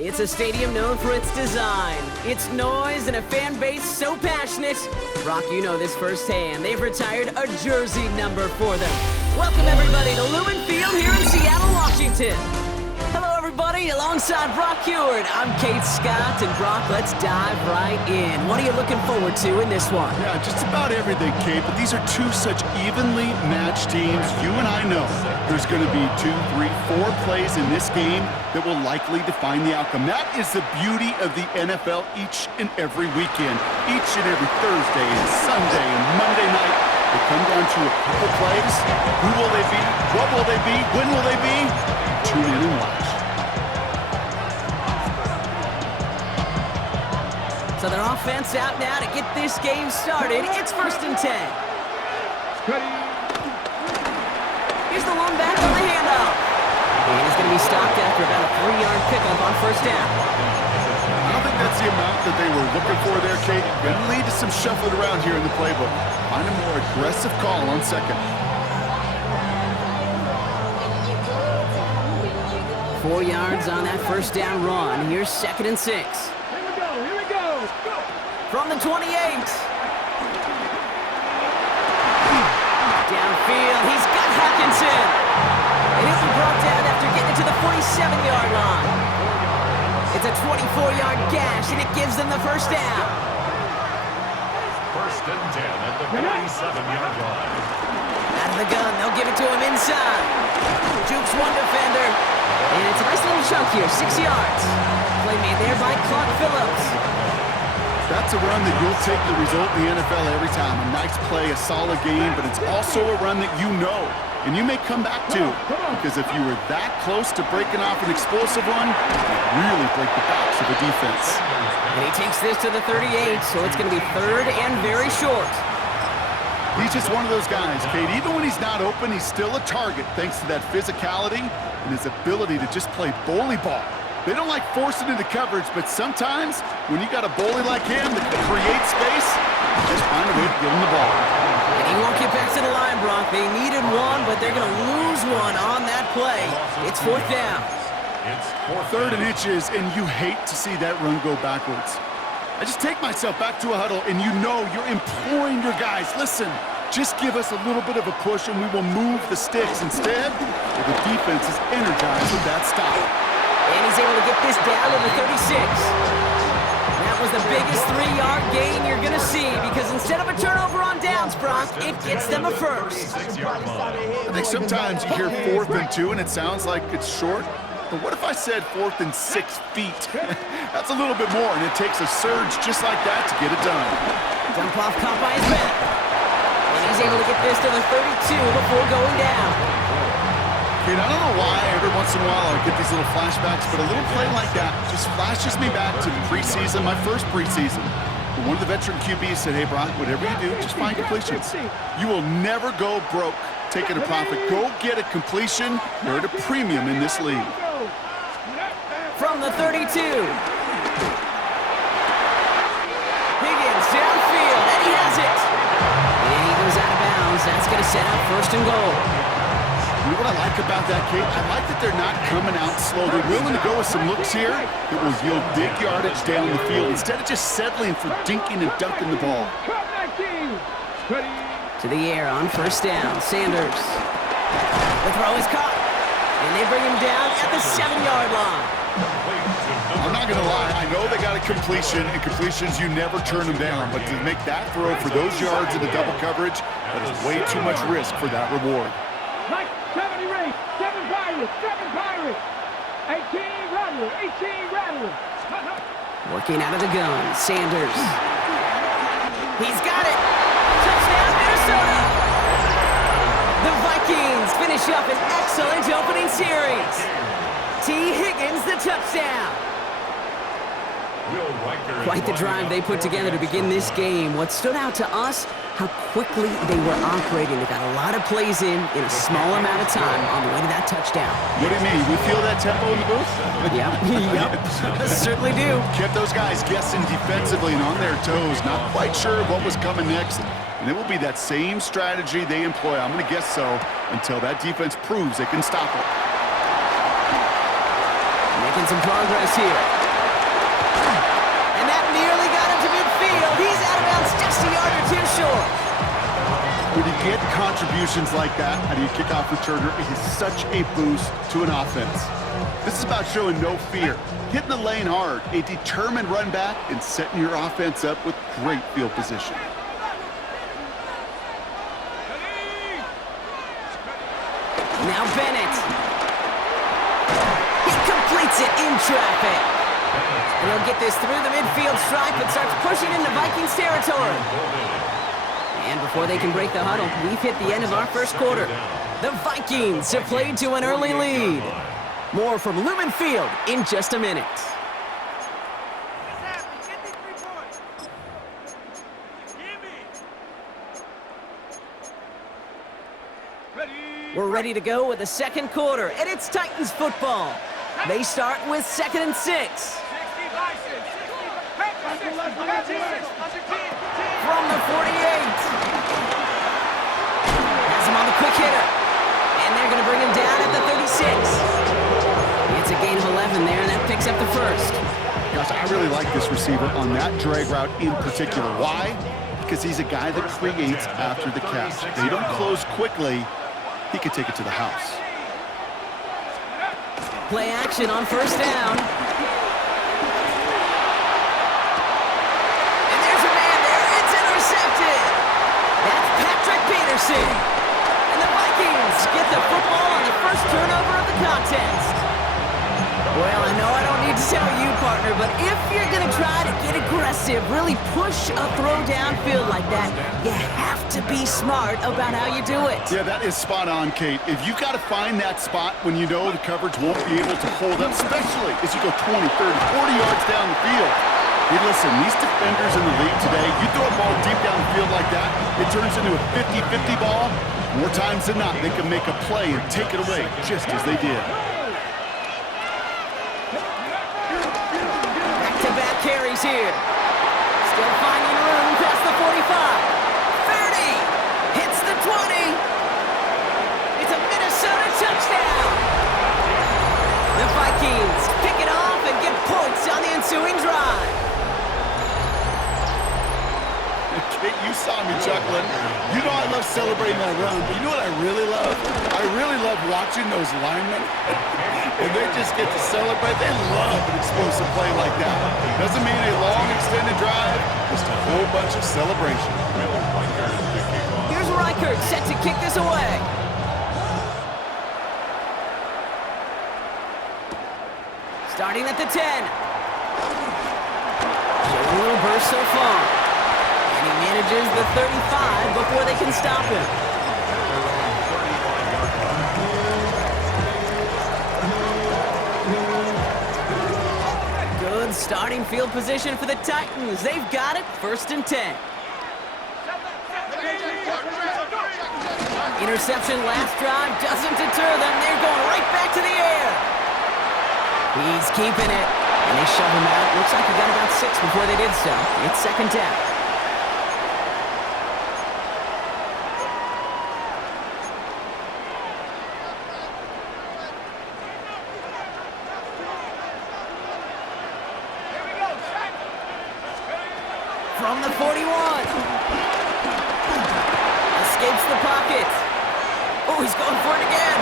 It's a stadium known for its design, its noise, and a fan base so passionate. Brock, you know this firsthand. They've retired a jersey number for them. Welcome, everybody, to Lumen Field here in Seattle, Washington. Hello, everybody. Alongside Brock Heward, I'm Kate Scott, and Brock, let's dive right in. What are you looking forward to in this one? Yeah, just about everything, Kate, but these are two such evenly matched teams. You and I know there's going to be 2, 3, 4 plays in this game that will likely define the outcome. That is the beauty of the NFL each and every weekend, each and every Thursday and Sunday and Monday night. They come down to a couple plays. Who will they be? What will they be? When will they be? Tune in and watch. So their offense out now to get this game started. It's 1st and 10. Here's the one back on the handoff. And he's going to be stopped after about a 3-yard pickup on 1st down. I don't think that's the amount that they were looking for there, Kate. Going to lead to some shuffling around here in the playbook. Find a more aggressive call on 2nd. 4 yards on that 1st down run. Here's 2nd and 6. Here we go. Go. From the 28. Downfield, he's got Hawkinson. And he'll be brought down after getting to the 47-yard line. It's a 24-yard gash, and it gives them the 1st down. 1st and 10 at the 47-yard line. Out of the gun, they'll give it to him inside. Jukes one defender. And it's a nice little chunk here, 6 yards. Play made there by Clark Phillips. That's a run that you'll take the result in the NFL every time. A nice play, a solid game, but it's also a run that you know, and you may come back to, because if you were that close to breaking off an explosive one, it really break the backs of the defense. And he takes this to the 38, so it's going to be 3rd and very short. He's just one of those guys, Kate. Even when he's not open, he's still a target thanks to that physicality and his ability to just play bully ball. They don't like forcing into coverage, but sometimes when you got a bully like him that can create space, just find a way to give him the ball. And he won't get back to the line, Brock. They needed one, but they're going to lose one on that play. It's 4th down. It's 3rd and inches, and you hate to see that run go backwards. I just take myself back to a huddle, and you know you're imploring your guys, listen, just give us a little bit of a push, and we will move the sticks. Instead, the defense is energized with that stop. And he's able to get this down to the 36. That was the biggest 3-yard gain you're going to see, because instead of a turnover on downs, Brock, it gets them a 1st. I think sometimes you hear 4th and 2, and it sounds like it's short. But what if I said 4th and 6 feet? That's a little bit more, and it takes a surge just like that to get it done. Dump off caught by his man. And he's able to get this to the 32 before going down. Kate, I don't know why every once in a while I get these little flashbacks, but a little play like that just flashes me back to the preseason, my first preseason. One of the veteran QBs said, hey, Brock, whatever you do, just find completions. You will never go broke taking a profit. Go get a completion. They're at a premium in this league. From the 32. Higgins downfield, and he has it. And he goes out of bounds. That's going to set up 1st and goal. You know what I like about that, Kate? I like that they're not coming out slow. They're willing to go with some looks here that will yield big yardage down the field instead of just settling for dinking and dunking the ball. To the air on 1st down. Sanders. The throw is caught. And they bring him down at the 7-yard line. I'm not going to lie. I know they got a completion, and completions, you never turn them down. But to make that throw for those yards in the double coverage, that is way too much risk for that reward. 70 race, 7 Pirates, 18 Rattler, 18 Rattler. Working out of the gun, Sanders. He's got it. Touchdown, Minnesota. The Vikings finish up an excellent opening series. T. Higgins, the touchdown. Quite the drive they put together to begin this game. What stood out to us, how quickly they were operating. They got a lot of plays in a small amount of time on the way to that touchdown. What do you mean? We feel that tempo in the booth? Yep, certainly do. Kept those guys guessing defensively and on their toes, not quite sure what was coming next. And it will be that same strategy they employ, I'm going to guess so, until that defense proves they can stop it. Making some progress here. And that nearly got him to midfield. He's out of bounds just a yard or two short. When you get contributions like that out of your kickoff returner, it is such a boost to an offense. This is about showing no fear, hitting the lane hard, a determined run back, and setting your offense up with great field position. Now Bennett. He completes it in traffic. And he'll get this through the midfield stripe and starts pushing into Vikings territory. And before they can break the huddle, we've hit the end of our first quarter. The Vikings have played to an early lead. More from Lumen Field in just a minute. We're ready to go with the second quarter, and it's Titans football. They start with 2nd and 6. From the 48. Has him on the quick hitter. And they're going to bring him down at the 36. It's a gain of 11 there, and that picks up the first. Gosh, I really like this receiver on that drag route in particular. Why? Because he's a guy that creates after the catch. They don't close quickly. He could take it to the house. Play action on first down. And there's a man there. It's intercepted. That's Patrick Peterson. And the Vikings get the football on the first turnover of the contest. Well, I know I don't need to tell you, partner, but if you're going to try to get aggressive, really push a throw downfield like that, you have to be smart about how you do it. Yeah, that is spot on, Kate. If you got to find that spot when you know the coverage won't be able to hold up, especially as you go 20, 30, 40 yards down the field. Hey, listen, these defenders in the league today, you throw a ball deep down the field like that, it turns into a 50-50 ball. More times than not, they can make a play and take it away just as they did. Back-to-back carries here. Still finding room past the 45. 30. Hits the 20. It's a Minnesota touchdown. The Vikings pick it off and get points on the ensuing drive. Kate, you saw me chuckling. You know I love celebrating that run, but you know what I really love? I really love watching those linemen, and they just get to celebrate. They love an explosive play like that. Doesn't mean a long, extended drive, just a whole bunch of celebration. Here's Reichert set to kick this away. Starting at the 10. Showing a little burst so far. And he manages the 35 before they can stop him. Good starting field position for the Titans. They've got it, 1st and 10. Interception last drive doesn't deter them. They're going right back to the air. He's keeping it. And they shove him out. Looks like he got about 6 before they did so. It's 2nd down. From the 41. Escapes the pocket. Oh, he's going for it again.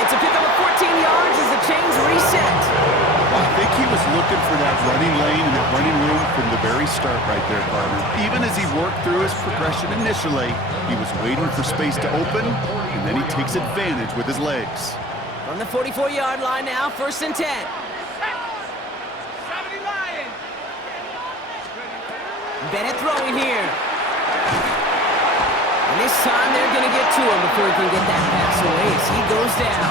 It's a pickup of 14 yards as the chains reset. I think he was looking for that running lane and that running room from the very start right there, partner. Even as he worked through his progression initially, he was waiting for space to open, and then he takes advantage with his legs. From the 44-yard line now, 1st and 10. Bennett throwing here. And this time they're going to get to him before he can get that pass away as he goes down.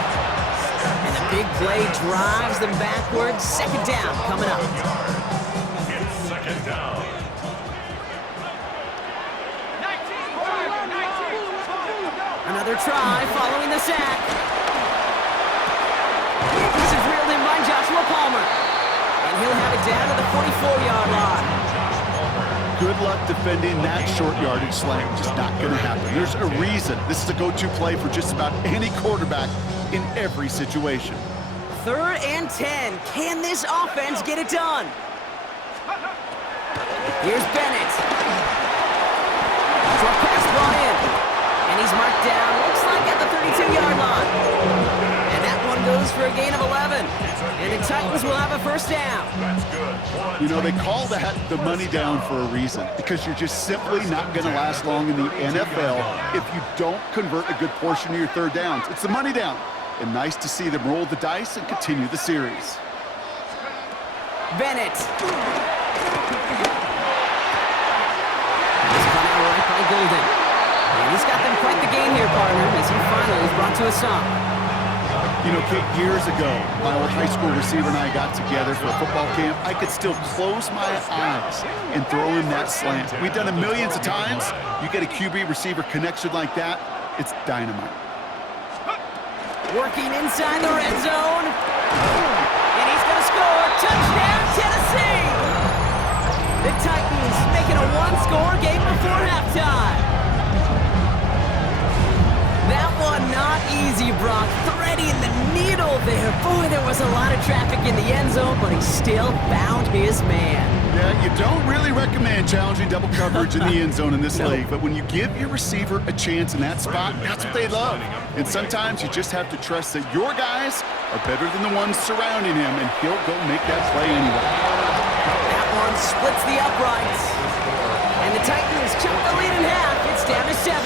And the big play drives them backwards. 2nd down coming up. It's 2nd down. Another try following the sack. This is reeled in by Joshua Palmer. And he'll have it down to the 44-yard line. Good luck defending that short yardage slant. Just not going to happen. There's a reason. This is a go-to play for just about any quarterback in every situation. 3rd and 10. Can this offense get it done? Here's Bennett. Short pass brought in. And he's marked down, looks like at the 32-yard line. And that one goes for a gain of 11. And the Titans will have a first down. That's good. You know, they call that the money down for a reason, because you're just simply not going to last long in the NFL if you don't convert a good portion of your 3rd downs. It's the money down. And nice to see them roll the dice and continue the series. Bennett. Right by Golden. And he's got them quite the game here, partner, as he finally is brought to a stop. You know, Kate, years ago, my old high school receiver and I got together for a football camp. I could still close my eyes and throw him that slant. We've done it millions of times. You get a QB receiver connection like that, it's dynamite. Working inside the red zone. And he's going to score. Touchdown, Tennessee! The Titans making a one-score game before halftime. That one not easy, Brock. Threading the needle there. Boy, there was a lot of traffic in the end zone, but he still found his man. Yeah, you don't really recommend challenging double coverage in the end zone in this league, but when you give your receiver a chance in that spot, that's what they love. And sometimes you just have to trust that your guys are better than the ones surrounding him, and he'll go make that play anyway. That one splits the uprights. And the Titans chunk the lead in half. It's down to 7.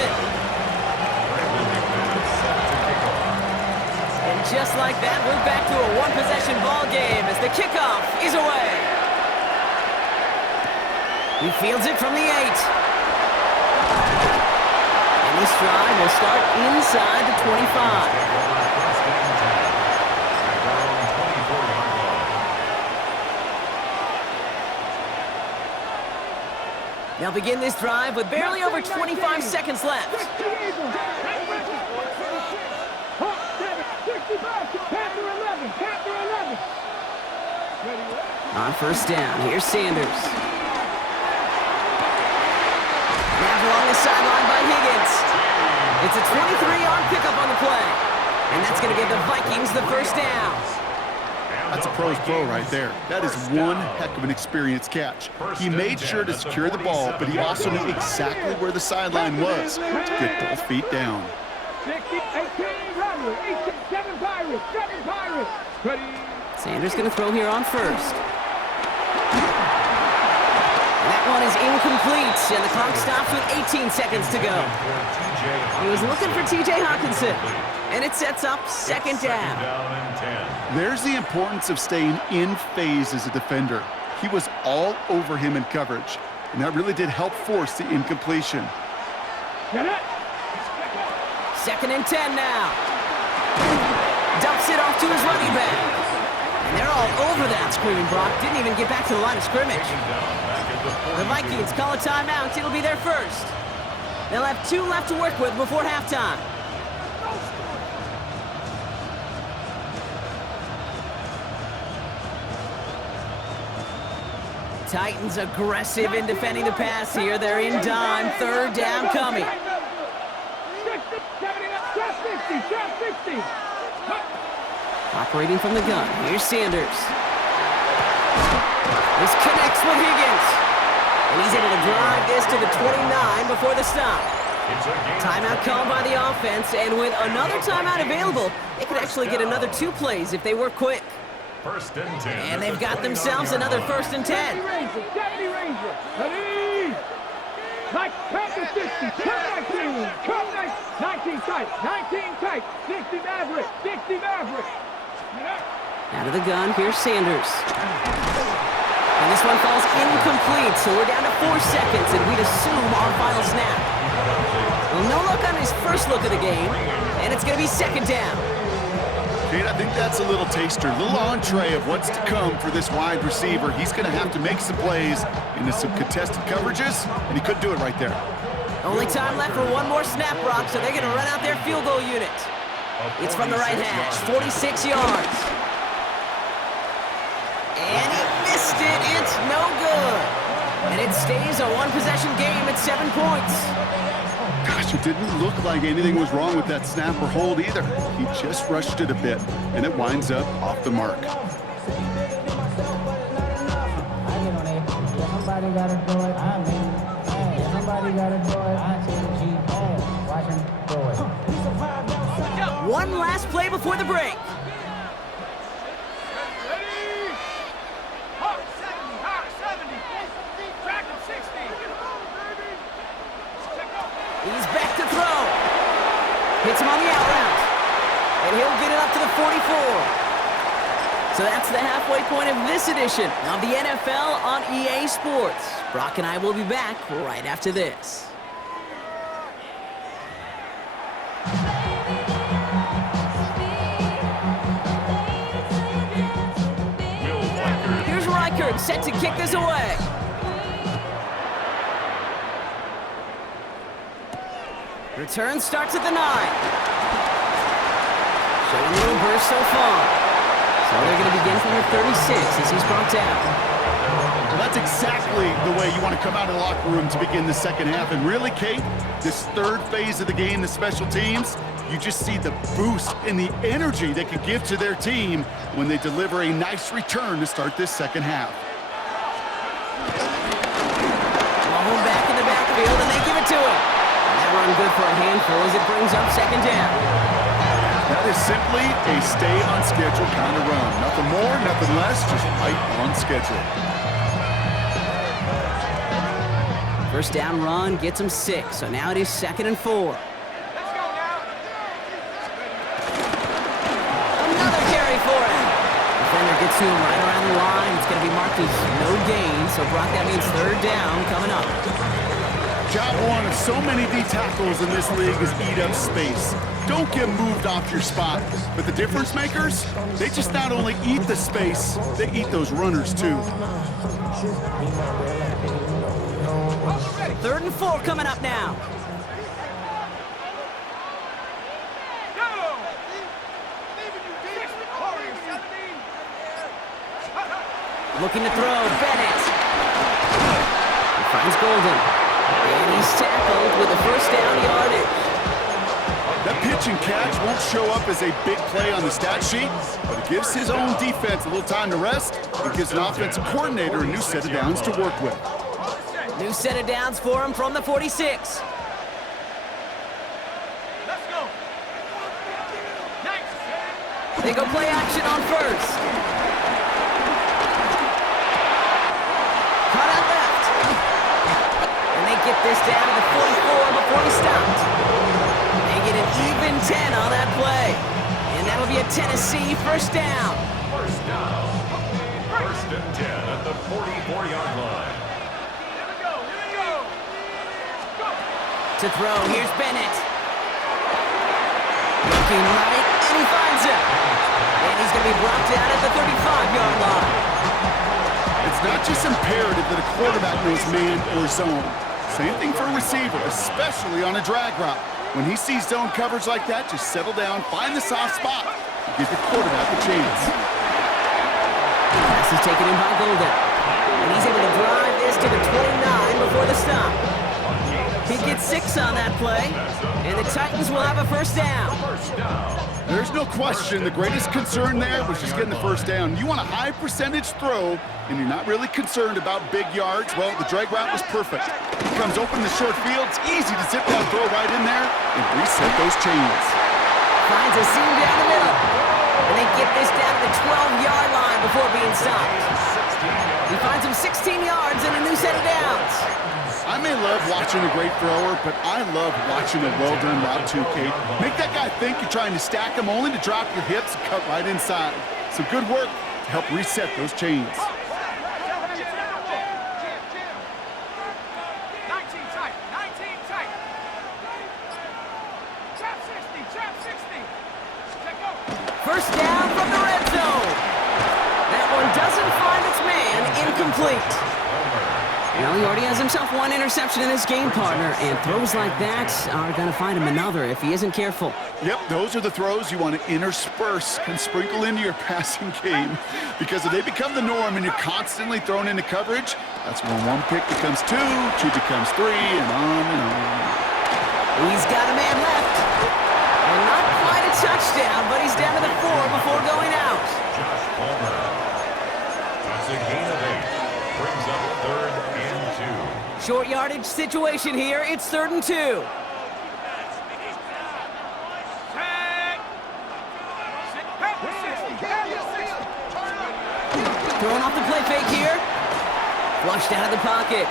And just like that, we're back to a one-possession ball game as the kickoff is away. He fields it from the 8. And this drive will start inside the 25. They'll begin this drive with barely over 25 seconds left. On first down, here's Sanders. Snapped along the sideline by Higgins. It's a 23-yard pickup on the play. And that's going to give the Vikings the first down. That's a pro's pro right there. That is one heck of an experienced catch. He made sure to secure the ball, but he also knew exactly where the sideline was to get both feet down. 18, Rattler, 7 Pirates, 7 Pirates. Ready. Sanders going to throw here on first. And that one is incomplete, and the clock stops with 18 seconds to go. He was looking for T.J. Hawkinson, and it sets up second down. There's the importance of staying in phase as a defender. He was all over him in coverage, and that really did help force the incompletion. Get it. 2nd and 10 now. Dumps it off to his running back. And they're all over that screen, Brock. Didn't even get back to the line of scrimmage. The Vikings call a timeout. It'll be their first. They'll have 2 left to work with before halftime. Titans aggressive in defending the pass here. They're in dime. 3rd down coming. 60, 60. Operating from the gun. Here's Sanders. This connects with Higgins. And he's able to drive this to the 29 before the stop. Timeout called by the offense, and with another timeout available, they could actually get another 2 plays if they work quick. 1st and 10. And they've got themselves another 1st and 10. Deputy Ranger. Ready. Like Panther 60, come 19 tight, 60 Maverick, 60 Maverick. Out of the gun, here's Sanders. And this one falls incomplete, so we're down to 4 seconds, and we'd assume our final snap. Well, no look on his first look of the game, and it's going to be 2nd down. Kate, I think that's a little taster, a little entree of what's to come for this wide receiver. He's going to have to make some plays into some contested coverages, and he couldn't do it right there. Only time left for one more snap, Brock, so they're going to run out their field goal unit. It's from the right hash, 46 yards. And he missed it. It's no good. And it stays a one-possession game at 7 points. Gosh, it didn't look like anything was wrong with that snap or hold either. He just rushed it a bit, and it winds up off the mark. Somebody gotta do it. I mean, hey, somebody gotta do it. I see the G. Hey, watch him do it. One last play before the break. Ready? Hawk 70, Hawk 70. Track him 60. He's back to throw. Hits him on the out route. And he'll get it up to the 44. So that's the halfway point of this edition of the NFL on EA Sports. Brock and I will be back right after this. Here's Reichert set to kick this away. Return starts at the 9. Showing a little burst so far. So they're going to begin from the 36 as he's brought down. Well, that's exactly the way you want to come out of the locker room to begin the second half. And really, Kate, this third phase of the game, the special teams, you just see the boost and the energy they can give to their team when they deliver a nice return to start this second half. Ball back in the backfield, and they give it to him. And that run good for a handful as it brings up second down. That is simply a stay-on-schedule kind of run. Nothing more, nothing less, just right on schedule. First down run gets him 6, so now it is 2nd and 4. Let's go now. Another carry for him. Defender gets to him right around the line. It's going to be marked as no gain, so Brock, that means 3rd down coming up. Job one of so many D tackles in this league is eat up space. Don't get moved off your spot. But the difference makers, they just not only eat the space, they eat those runners too. 3rd and 4 coming up now. Go! Looking to throw, Bennett. He finds Golden. And he's tackled with a first down yardage. That pitch and catch won't show up as a big play on the stat sheet, but it gives his own defense a little time to rest and gives an offensive coordinator a new set of downs to work with. New set of downs for him from the 46. Let's go. Nice. They go play action on first. Cut out left. And they get this down to the 44 before he stopped. They get an even 10 on that play. And that'll be a Tennessee first down. First down. 1st and 10 at the 44-yard line. Here we go. Here we go. Go. To throw, here's Bennett. Looking right, and he finds him. And he's going to be brought down at the 35-yard line. It's not just imperative that a quarterback knows man or zone. Same thing for a receiver, especially on a drag route. When he sees zone coverage like that, just settle down, find the soft spot, and give your quarterback a chance. Pass is taken in by Golden. And he's able to drive this to the 29 before the stop. He gets 6 on that play, and the Titans will have a first down. There's no question the greatest concern there was just getting the first down. You want a high percentage throw, and you're not really concerned about big yards. Well, the drag route was perfect. He comes open in the short field. It's easy to zip that throw right in there and reset those chains. Finds a seam down the middle. And they get this down to the 12-yard line before being stopped. He finds him 16 yards and a new set of downs. I may love watching a great thrower, but I love watching a well-done route too, Kate. Make that guy think you're trying to stack him only to drop your hips and cut right inside. Some good work to help reset those chains. 19 tight. 19 tight. Trap 60. Trap 60. Let go. First down from the red zone. That one doesn't find its man. Incomplete. Well, he already has himself one interception in this game, partner, and throws like that are going to find him another if he isn't careful. Yep, those are the throws you want to intersperse and sprinkle into your passing game, because if they become the norm and you're constantly thrown into coverage, that's when one pick becomes two, two becomes three, and on and on. He's got a man left. And not quite a touchdown, but he's down to the 4 before going out. Josh Palmer. That's a gain of 8. Brings up 3rd and 2. Short yardage situation here. It's 3rd and 2. Throwing off the play fake here. Flushed out of the pocket.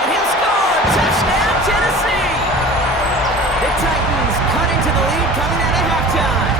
And he'll score! Touchdown, Tennessee! The Titans cut into the lead coming out of halftime.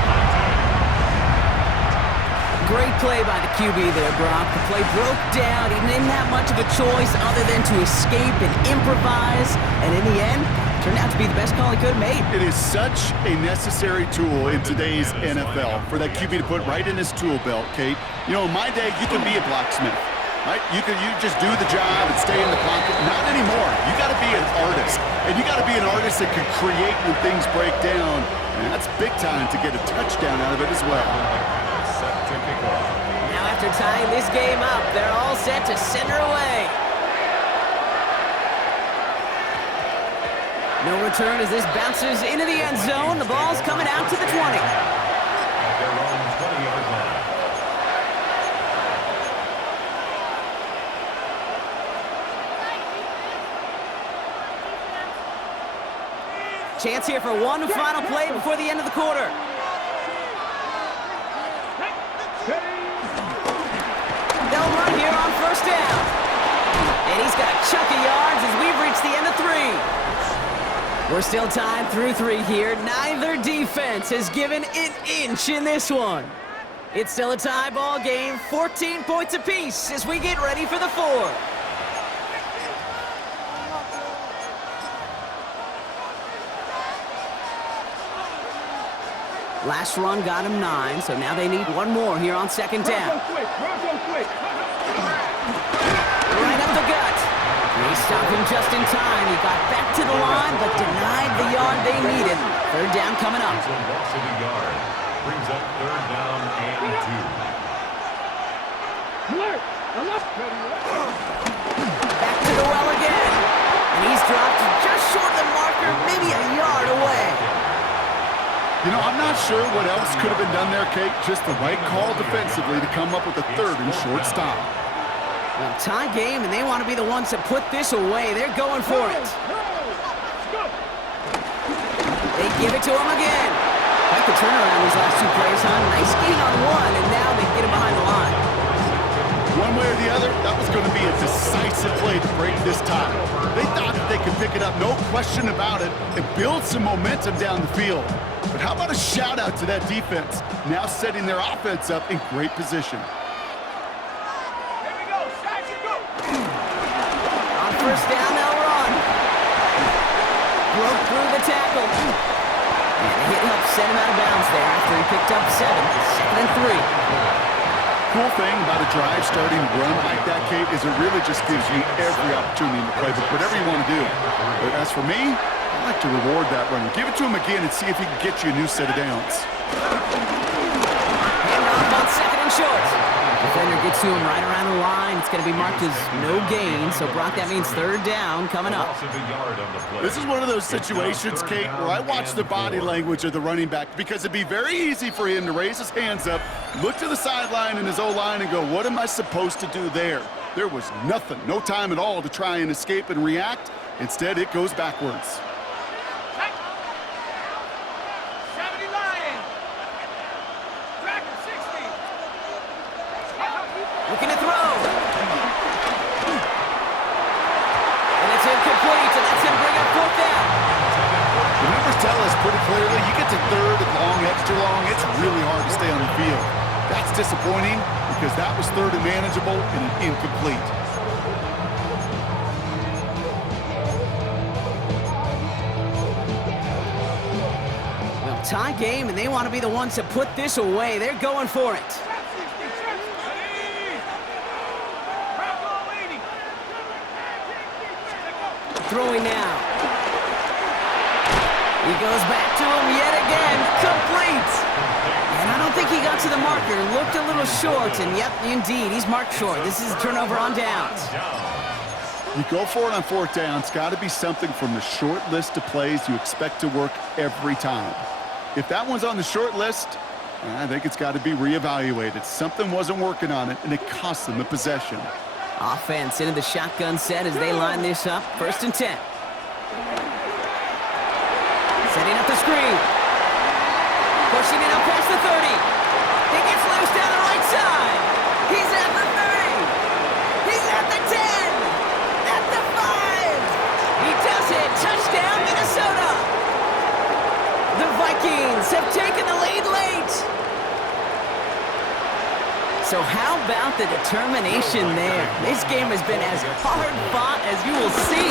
Great play by the QB there, Brock. The play broke down. He didn't have much of a choice other than to escape and improvise. And in the end, turned out to be the best call he could have made. It is such a necessary tool in today's NFL for that QB to put right in his tool belt, Kate. You know, in my day, you could be a blacksmith, right? You just do the job and stay in the pocket. Not anymore. You got to be an artist. And you got to be an artist that can create when things break down. And that's big time to get a touchdown out of it as well. Set to kick off. Now after tying this game up, they're all set to send her away. No return as this bounces into the end zone. The ball's coming out to the 20. At their own 20-yard line. Chance here for one final play before the end of the quarter. They'll run here on 1st down. And he's got a chunk of yards as we've reached the end of 3. We're still tied through 3 here. Neither defense has given an inch in this one. It's still a tie ball game, 14 points apiece as we get ready for the 4th. Last run got him 9, so now they need one more here on 2nd down. Right up the gut. They stopped him just in time. He got back to the line, but denied the yard they needed. 3rd down coming up. It's a loss of a yard. Brings up 3rd down and 2. Back to the well again. And he's dropped just short of the marker, maybe a yard away. You know, I'm not sure what else could have been done there, Kate. Just the right call defensively to come up with a 3rd and short stop. Well, tie game, and they want to be the ones to put this away. They're going for it. They give it to him again. Quite the turnaround these last 2 plays, huh? Nice gain on one, and now they get him behind the line. One way or the other, that was going to be a decisive play to break this tie. They thought that they could pick it up, no question about it, and build some momentum down the field. But how about a shout-out to that defense, now setting their offense up in great position. On 1st down, they'll run. Broke through the tackle. And the hit helped send him out of bounds there after he picked up 7. 2nd and 3. Cool thing about a drive starting run like that, Kate, is it really just gives you every opportunity in the playbook, whatever you want to do. But as for me, I like to reward that runner. Give it to him again and see if he can get you a new set of downs. Handoff on 2nd and short. Defender gets to him right around the line. It's going to be marked as no gain. So, Brock, that means 3rd down coming up. Loss of a yard on the play. This is one of those situations, Kate, where I watch the body language of the running back because it'd be very easy for him to raise his hands up, look to the sideline and his O-line and go, what am I supposed to do there? There was nothing, no time at all to try and escape and react. Instead, it goes backwards. Looking to throw. And it's incomplete, and that's going to bring up 4th down. The numbers tell us pretty clearly, you get to 3rd and long, extra long, it's really hard to stay on the field. That's disappointing because that was 3rd and manageable and an incomplete. Well, tie game, and they want to be the ones to put this away. They're going for it. throwing now. He goes back to him yet again. Complete. And I don't think he got to the marker. Looked a little short, and yep, indeed, he's marked short. This is a turnover on downs. You go for it on fourth down. It's got to be something from the short list of plays you expect to work every time. If that one's on the short list, I think it's got to be reevaluated. Something wasn't working on it, and it cost them the possession. Offense into the shotgun set as they line this up. 1st and 10. Setting up the screen. Pushing it up past the 30. He gets loose down the right side. He's at the 30. He's at the 10. At the 5. He does it. Touchdown, Minnesota. The Vikings have taken the lead late. So how about the determination there? This game has been as hard fought as you will see.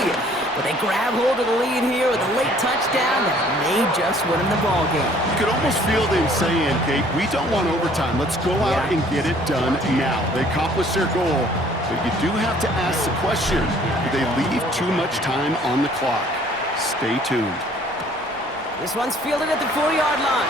But they grab hold of the lead here with a late touchdown that may just win them the ball game. You could almost feel them saying, Kate, we don't want overtime. Let's go out and get it done now. They accomplished their goal, but you do have to ask the question, do they leave too much time on the clock? Stay tuned. This one's fielded at the 4-yard line.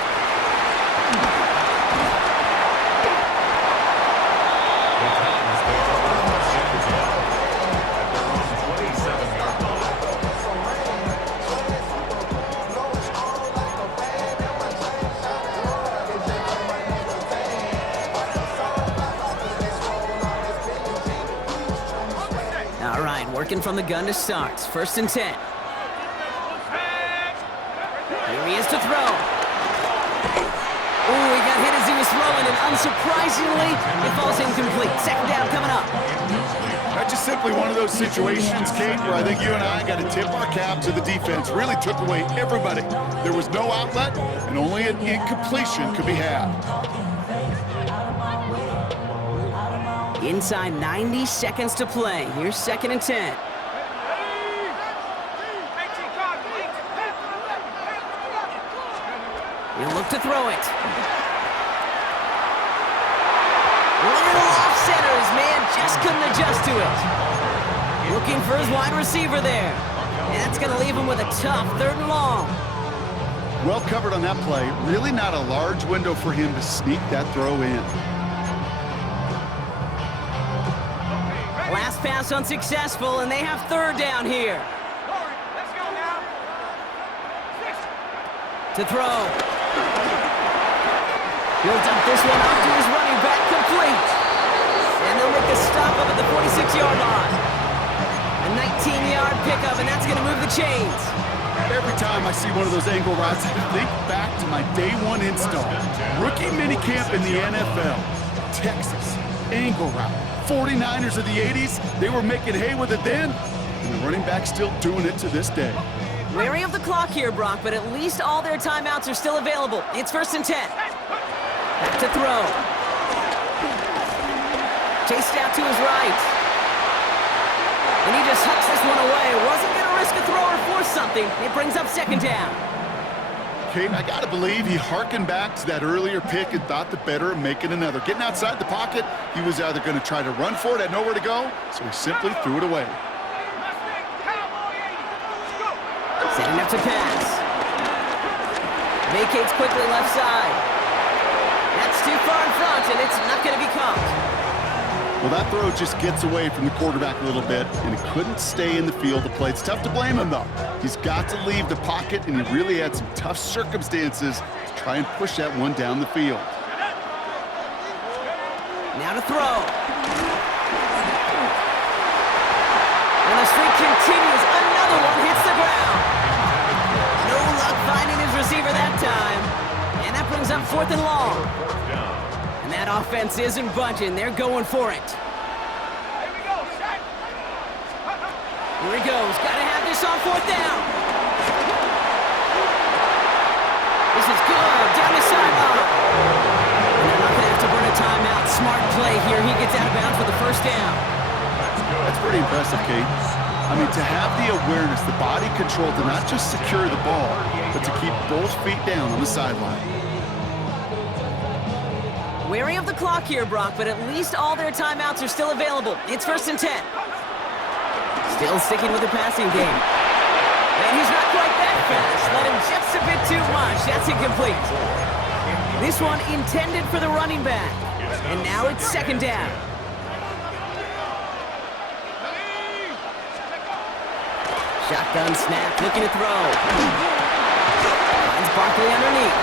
All right, working from the gun to start. 1st and 10. Here he is to throw. Ooh, he got hit as he was throwing, and unsurprisingly, it falls incomplete. 2nd down coming up. That's just simply one of those situations, Kate, where I think you and I got to tip our cap to the defense. Really took away everybody. There was no outlet, and only an incompletion could be had. Inside 90 seconds to play. Here's 2nd and 10. He'll look to throw it. Little off center. His man just couldn't adjust to it. Looking for his wide receiver there. And that's going to leave him with a tough 3rd and long. Well covered on that play. Really not a large window for him to sneak that throw in. Last pass unsuccessful, and they have 3rd down here. Let's go now. To throw. He'll dump this one off to his running back, complete. And they'll make the stop up at the 46-yard line. A 19-yard pickup, and that's going to move the chains. Every time I see one of those angle routes, I think back to my day 1 install. Rookie minicamp in the NFL. Texas, angle route. 49ers of the 80s, they were making hay with it then, and the running back's still doing it to this day. Wary of the clock here, Brock, but at least all their timeouts are still available. It's 1st and 10. Back to throw. Chased out to his right. And he just hucks this one away. Wasn't going to risk a throw or force something. It brings up 2nd down. Kate, I got to believe he harkened back to that earlier pick and thought the better of making another. Getting outside the pocket, he was either going to try to run for it, had nowhere to go, so he simply threw it away. Setting up to pass. Vacates quickly left side. That's too far in front, and it's not going to be caught. Well, that throw just gets away from the quarterback a little bit, and he couldn't stay in the field to play. It's tough to blame him, though. He's got to leave the pocket, and he really had some tough circumstances to try and push that one down the field. Now to throw. And the streak continues. Another one hits the ground. No luck finding his receiver that time. And that brings up 4th and long. And that offense isn't budging. They're going for it. Here he goes. Got to have this on 4th down. This is good. Down the sideline. And they're not going to have to burn a timeout. Smart play here. He gets out of bounds for the 1st down. That's pretty impressive, Kate. I mean, to have the awareness, the body control to not just secure the ball, but to keep both feet down on the sideline. Wary of the clock here, Brock, but at least all their timeouts are still available. It's 1st and 10. Still sticking with the passing game. And he's not quite that fast. Let him just a bit too much. That's incomplete. This one intended for the running back. And now it's second down. Shotgun snap, looking to throw. Finds Barkley underneath.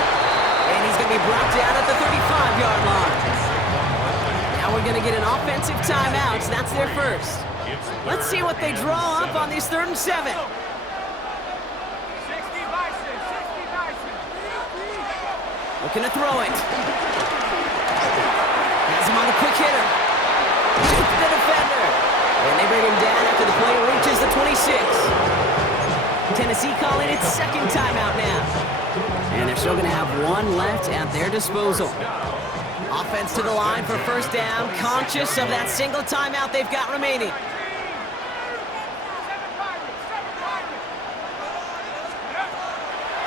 And he's going to be brought down at the 35-yard line. Now we're going to get an offensive timeout. So that's their first. Let's see what they draw up on these 3rd and 7. 60 Bison, 60 Bison. Looking to throw it. Has him on the quick hitter. Juke the defender. And they bring him down after the play reaches the 26. Tennessee calling its second timeout now. And they're still going to have one left at their disposal. Offense to the line for first down, conscious of that single timeout they've got remaining.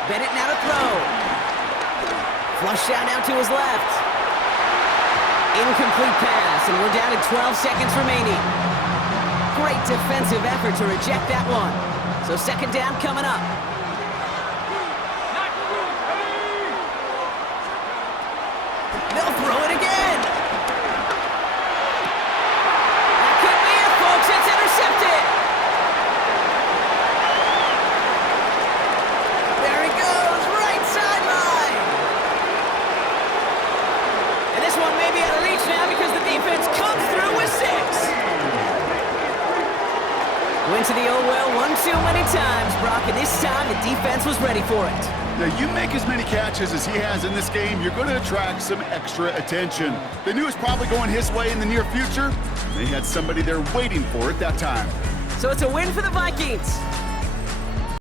Bennett now to throw. Flush down now to his left. Incomplete pass, and we're down to 12 seconds remaining. Great defensive effort to reject that one. So second down coming up. They'll throw it again. That could be it, folks. It's intercepted. There he goes, right sideline. And this one may be out of reach now because the defense comes through with 6. Went to the old well one too many times, Brock, and this time the defense was ready for it. Now, you make as many catches as he has in this game, you're going to attract some extra attention. They knew it was probably going his way in the near future. They had somebody there waiting for it that time. So it's a win for the Vikings.